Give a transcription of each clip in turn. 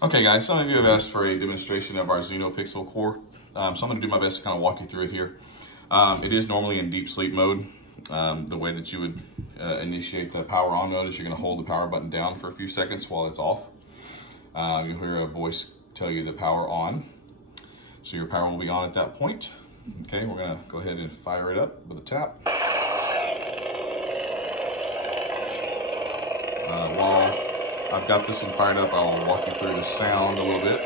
Okay guys, some of you have asked for a demonstration of our Xenopixel core. So I'm going to do my best to kind of walk you through it here. It is normally in deep sleep mode. The way that you would initiate the power on mode is you're going to hold the power button down for a few seconds while it's off. You'll hear a voice tell you the power on. So your power will be on at that point. Okay, we're going to go ahead and fire it up with a tap. While I've got this one fired up, I'll walk you through the sound a little bit.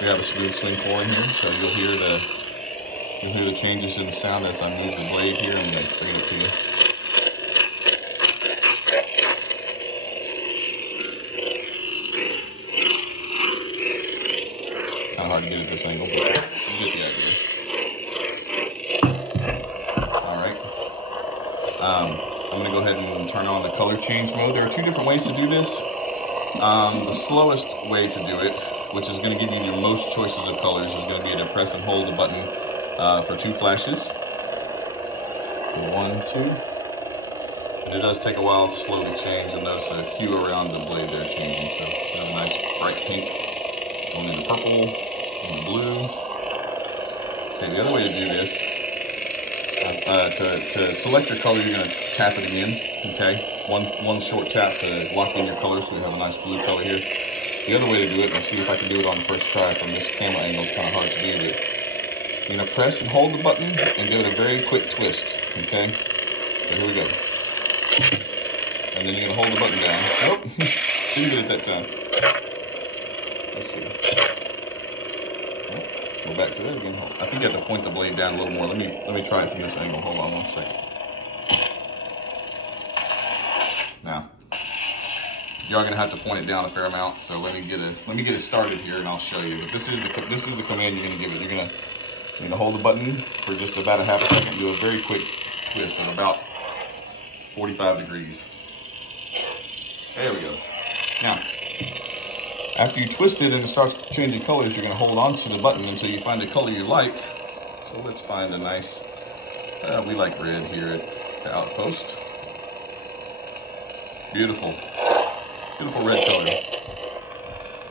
We have a smooth swing core in here, so you'll hear the changes in the sound as I move the blade here and bring it to you. Kind of hard to get at this angle, but you get the idea. All right. I'm going to go ahead and turn on the color change mode. There are two different ways to do this. The slowest way to do it, which is going to give you your most choices of colors, is going to be to press and hold the button for 2 flashes. So 1, 2. And it does take a while to slowly change, and notice a hue around the blade there changing. So you have a nice bright pink going into purple, into blue. Okay, the other way to do this, to select your color, you're going to tap it again. Okay, one short tap to lock in your color, so we have a nice blue color here. The other way to do it, and see if I can do it on the first try from this camera angle, is kind of hard to do, but you're going to press and hold the button and give it a very quick twist. Okay, so here we go. And then you're going to hold the button down. Oh, didn't get it that time. Let's see. Go back to that again. I think you have to point the blade down a little more. Let me try it from this angle. Hold on 1 second. Now, you are going to have to point it down a fair amount. So let me get it started here, and I'll show you. But this is the command you're going to give it. You're going to hold the button for just about a half a second. Do a very quick twist of about 45 degrees. There we go. Now, after you twist it and it starts changing colors, you're going to hold on to the button until you find a color you like. So let's find a nice, we like red here at the Outpost. Beautiful. Beautiful red color.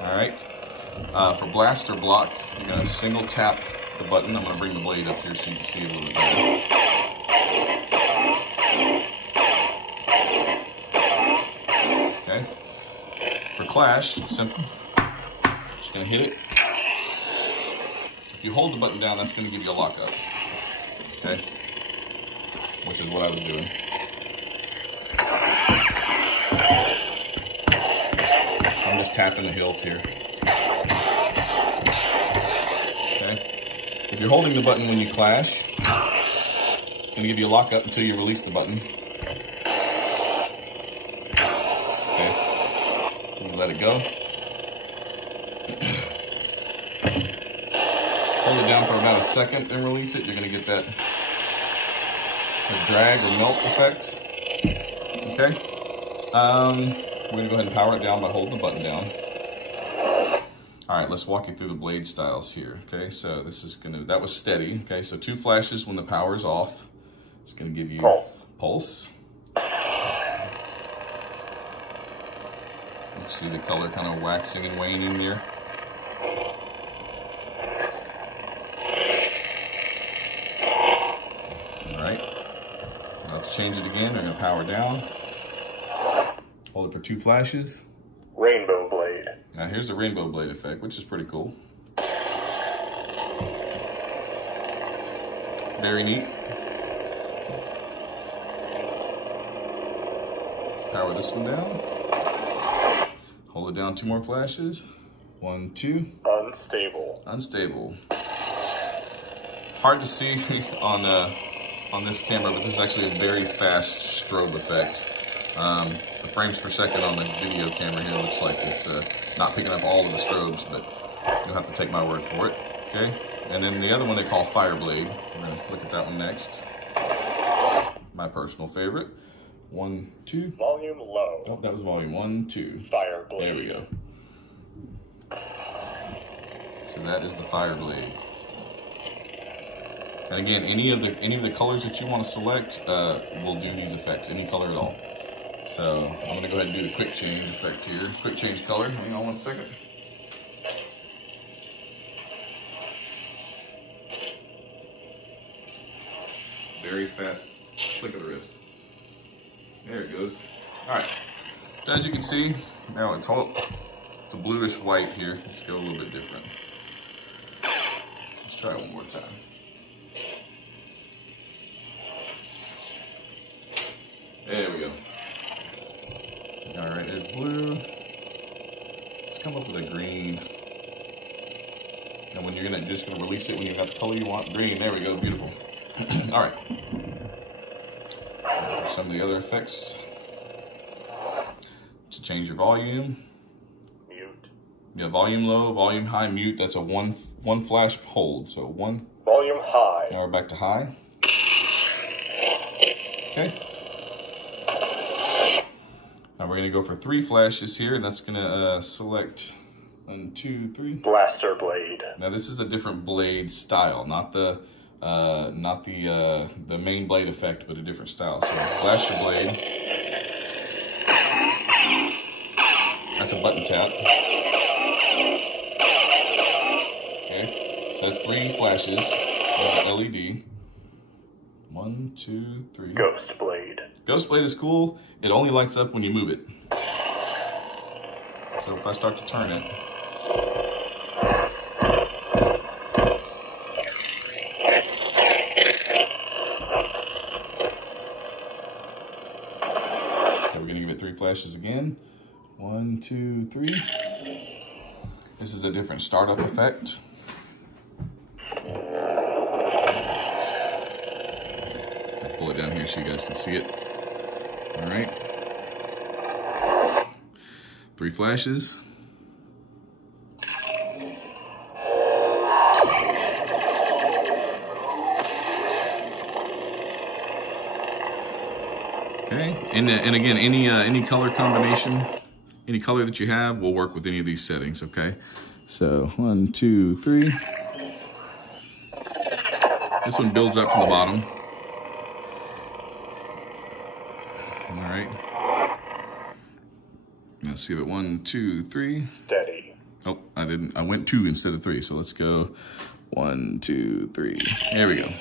All right. For blast or block, you're going to single tap the button. I'm going to bring the blade up here so you can see it a little bit better. Okay. For clash, simple. Just going to hit it. If you hold the button down, that's going to give you a lockup. Okay. Which is what I was doing. I'm just tapping the hilts here. Okay. If you're holding the button when you clash, it's going to give you a lockup until you release the button. Okay. You let it go. Hold it down for about a second and release it. You're going to get that drag or melt effect. Okay. We're going to go ahead and power it down by holding the button down. All right, let's walk you through the blade styles here. Okay, so this is going to, that was steady. Okay, so 2 flashes when the power is off. It's going to give you pulse. Let's see the color kind of waxing and waning there. All right, let's change it again. We're going to power down. Hold it for 2 flashes. Rainbow blade. Now here's the rainbow blade effect, which is pretty cool. Very neat. Power this one down. Hold it down 2 more flashes. 1, 2. Unstable. Unstable. Hard to see on this camera, but this is actually a very fast strobe effect. The frames per second on the video camera here looks like it's not picking up all of the strobes, but you'll have to take my word for it. Okay, and then the other one they call Fireblade. We're going to look at that one next. My personal favorite. 1, 2. Volume low. Oh, that was volume 1, 2. Fireblade. There we go. So that is the Fireblade. And again, any of the colors that you want to select will do these effects, any color at all. So I'm gonna go ahead and do the quick change effect here. Quick change color, hang on one second. Very fast click of the wrist. There it goes. All right, so as you can see, now it's a bluish white here. Let's go a little bit different. Let's try it one more time. There we go. All right, there's blue. Let's come up with a green. And when you're just gonna release it when you got the color you want, green. There we go, beautiful. All right. Some of the other effects. To change your volume. Mute. Yeah, volume low, volume high, mute. That's a one flash hold. So one. Volume high. Now we're back to high. Okay. Now we're gonna go for 3 flashes here, and that's gonna select 1, 2, 3. Blaster blade. Now this is a different blade style, not the main blade effect, but a different style. So blaster blade. That's a button tap. Okay, so that's 3 flashes of LED. 1, 2, 3. Ghost blade. Ghost blade is cool. It only lights up when you move it. So if I start to turn it, so we're gonna give it 3 flashes again. 1, 2, 3. This is a different startup effect. I'll pull it down here so you guys can see it. All right. 3 flashes. Okay, and again, any color combination, any color that you have will work with any of these settings, okay? So 1, 2, 3. This one builds up from the bottom. All right. Let's see it. 1, 2, 3. Steady. Oh, I didn't. I went 2 instead of 3. So let's go 1, 2, 3. There we go.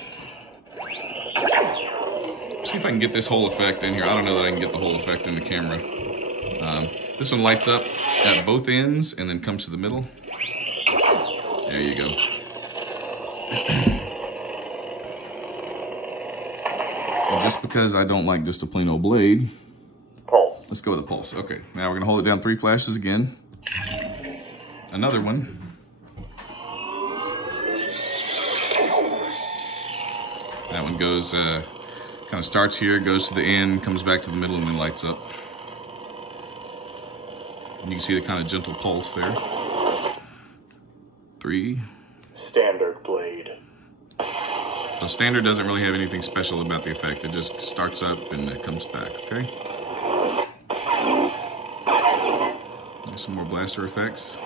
See if I can get this whole effect in here. I don't know that I can get the whole effect in the camera. This one lights up at both ends and then comes to the middle. There you go. And just because I don't like just a plain old blade, Pulse. let's go with a pulse. Okay, now we're gonna hold it down 3 flashes again. Another one. That one goes, kind of starts here, goes to the end, comes back to the middle, and then lights up. And you can see the kind of gentle pulse there. 3. Standard blade. So standard doesn't really have anything special about the effect. It just starts up and it comes back, okay? There's some more blaster effects.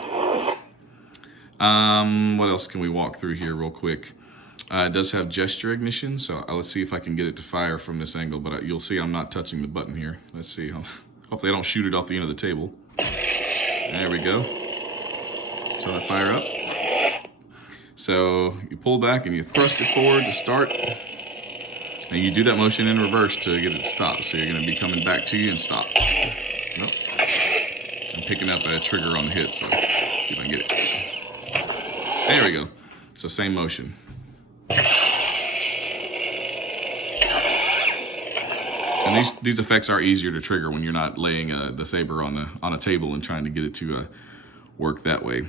What else can we walk through here real quick? It does have gesture ignition, so let's see if I can get it to fire from this angle, but you'll see I'm not touching the button here. Let's see. Hopefully I don't shoot it off the end of the table. There we go. So that fire up. So you pull back and you thrust it forward to start. And you do that motion in reverse to get it to stop. So you're gonna be coming back to you and stop. Nope. I'm picking up a trigger on the hit, so see if I can get it. There we go. So same motion. And these effects are easier to trigger when you're not laying the saber on a table and trying to get it to work that way.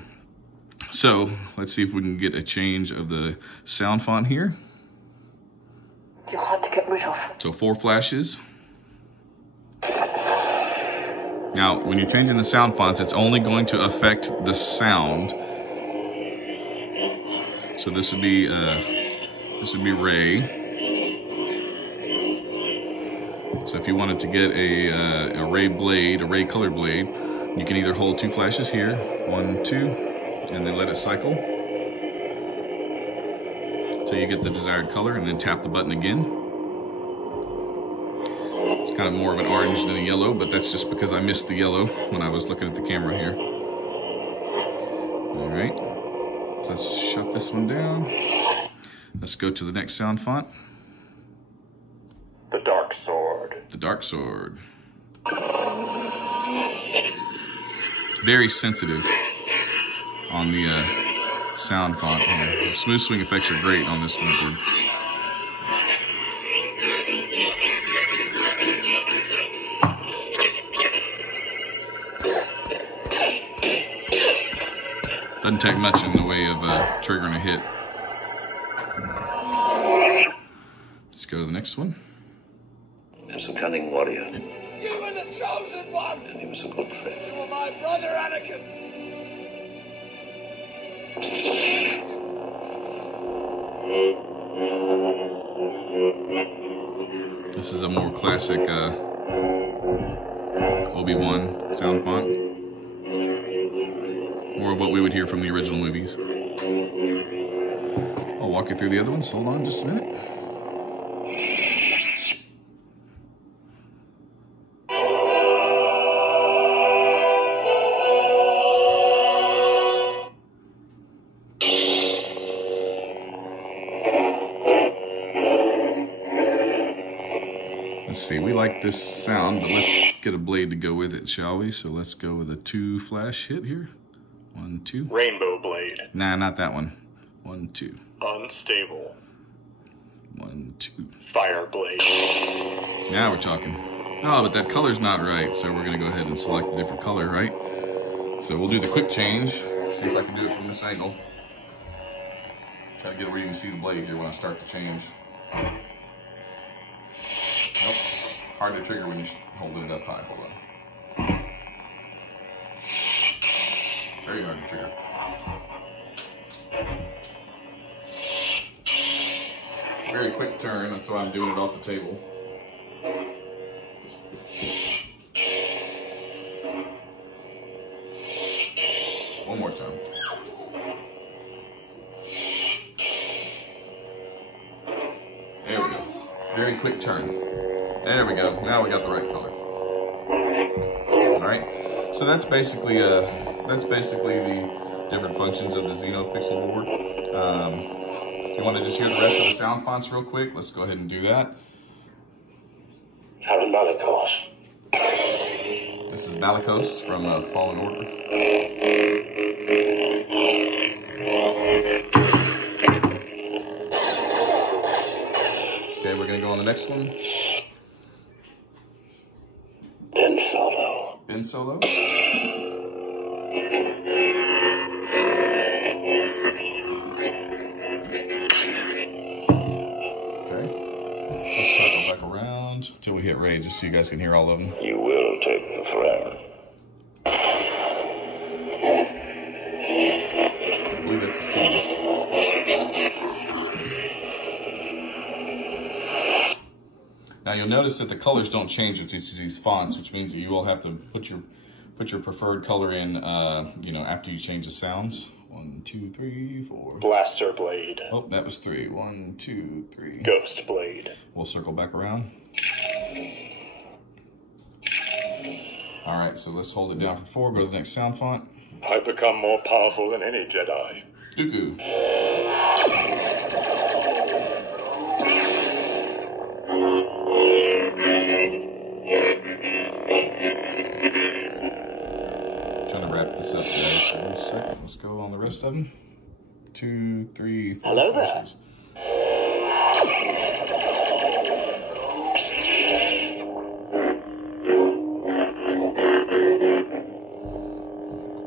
So let's see if we can get a change of the sound font here. You're hard to get rid of. So 4 flashes. Now, when you're changing the sound fonts, it's only going to affect the sound. So this would be Ray. So if you wanted to get a Ray blade, a Ray color blade, you can either hold 2 flashes here, 1, 2. And then let it cycle until you get the desired color, and then tap the button again. It's kind of more of an orange than a yellow, but that's just because I missed the yellow when I was looking at the camera here. All right, so let's shut this one down. Let's go to the next sound font. The Dark Sword. The Dark Sword. Very sensitive on the sound font here. Smooth swing effects are great on this one. Doesn't take much in the way of triggering a hit. Let's go to the next one. He was a cunning warrior. You were the chosen one! And he was a good friend. You were my brother, Anakin! This is a more classic Obi-Wan sound font. More of what we would hear from the original movies. I'll walk you through the other ones. Hold on just a minute. Let's see, we like this sound, but let's get a blade to go with it, shall we? So let's go with a 2 flash hit here. 1, 2. Rainbow Blade. Nah, not that one. 1, 2. Unstable. 1, 2. Fire Blade. Now we're talking. Oh, but that color's not right, so we're gonna go ahead and select a different color, right? So we'll do the quick change. See if I can do it from this angle. Try to get where you can see the blade here when I start to change. Nope. Hard to trigger when you're holding it up high. Hold on. Very hard to trigger. It's a very quick turn, that's why I'm doing it off the table. One more time. There we go. Very quick turn. There we go. Now we got the right color. All right. So that's basically the different functions of the Xenopixel board. If you want to just hear the rest of the sound fonts real quick, let's go ahead and do that. This is Malicos from Fallen Order. Okay, we're gonna go on the next one. Ben Solo. Okay. Let's circle back around until we hit Ray, just so you guys can hear all of them. You will take the throne. I believe that's a Cetus. Now you'll notice that the colors don't change with these fonts, which means that you will have to put your preferred color in, you know, after you change the sounds. 1, 2, 3, 4. Blaster Blade. Oh, that was 3. 1, 2, 3. Ghost Blade. We'll circle back around. All right, so let's hold it down for 4. Go to the next sound font. I've become more powerful than any Jedi. Dooku. Trying to wrap this up, guys. So in a second, let's go on the rest of them. 2, 3, 4. Hello flashes.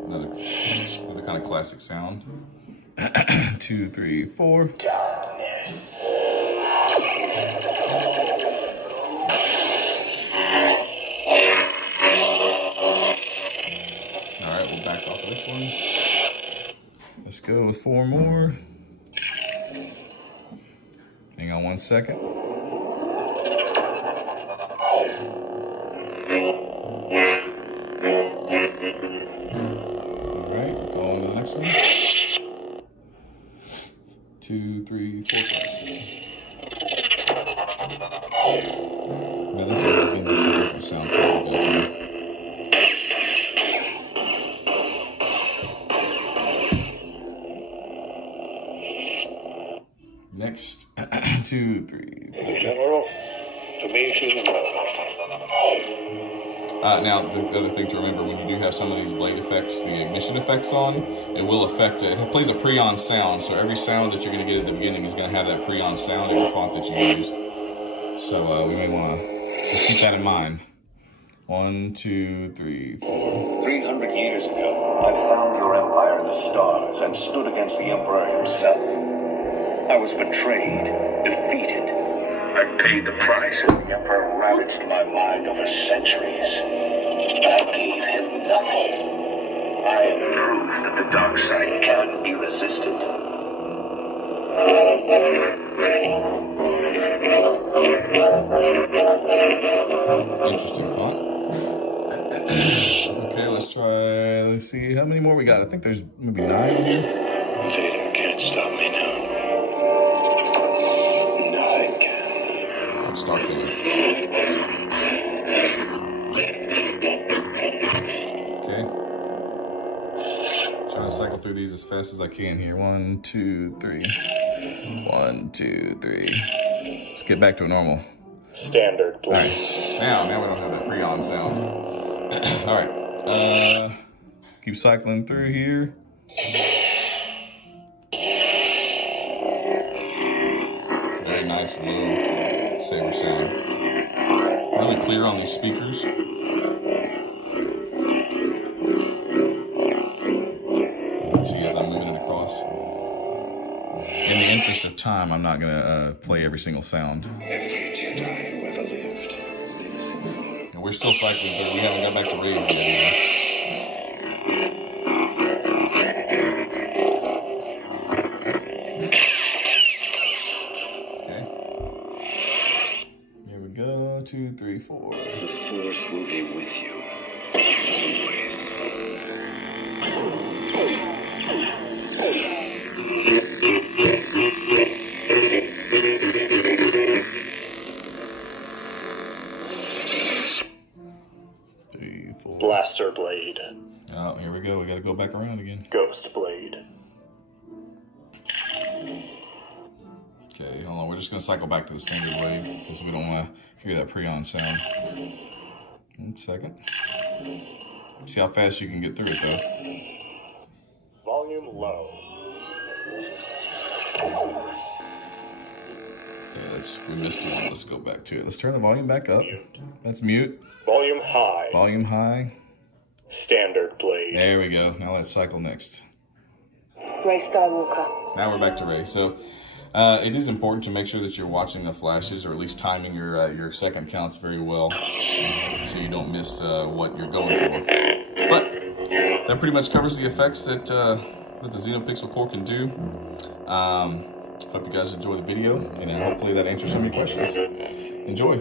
Another kind of classic sound. 2, 3, 4. Darkness. Alright, we'll back off of this one. Let's go with 4 more. Hang on 1 second. Alright, go on to the next one. 2, 3, 4 flashes. Now this has been the the sound from both of them. Next, 2, 3, 4. General, information. Now, the other thing to remember, when you do have some of these blade effects, the ignition effects on, it will affect it. It plays a pre-on sound, so every sound that you're going to get at the beginning is going to have that pre-on sound, every font that you use. So we may want to just keep that in mind. 1, 2, 3, 4. 300 years ago, I found your empire in the stars and stood against the Emperor himself. I was betrayed, defeated. I paid the price, and the Emperor ravaged my mind over centuries. I gave him nothing. I am proof that the dark side can be resisted. Interesting font. Okay, let's see, how many more we got? I think there's maybe 9 here. Vader can't stop me now. Nothing can. Let's start there. Okay. Trying to cycle through these as fast as I can here. 1, 2, 3. 1, 2, 3. Let's get back to a normal. Standard, please. All right. Now we don't have that pre-on sound. All right. Keep cycling through here. It's a very nice little saber sound. Really clear on these speakers. See, as I'm moving it across. In the interest of time, I'm not gonna play every single sound. Every Jedi who ever lived. And we're still cycling through. We haven't got back to Rey's yet. Okay. Here we go. 2, 3, 4. The Force will be with you. Always. 3, 4. Blaster blade. Oh, here we go. We got to go back around again. Ghost blade. Okay, hold on. We're just going to cycle back to the standard blade because we don't want to hear that pre-on sound. 1 second. See how fast you can get through it, though. Volume low. Okay, we missed one. Let's go back to it. Let's turn the volume back up. That's mute. Volume high. Volume high. Standard blade. There we go. Now let's cycle next. Rey Skywalker. Now we're back to Rey. So it is important to make sure that you're watching the flashes, or at least timing your second counts very well, so you don't miss what you're going for. But that pretty much covers the effects that the Xenopixel core can do. Hope you guys enjoy the video, and hopefully that answers some of your questions. Enjoy.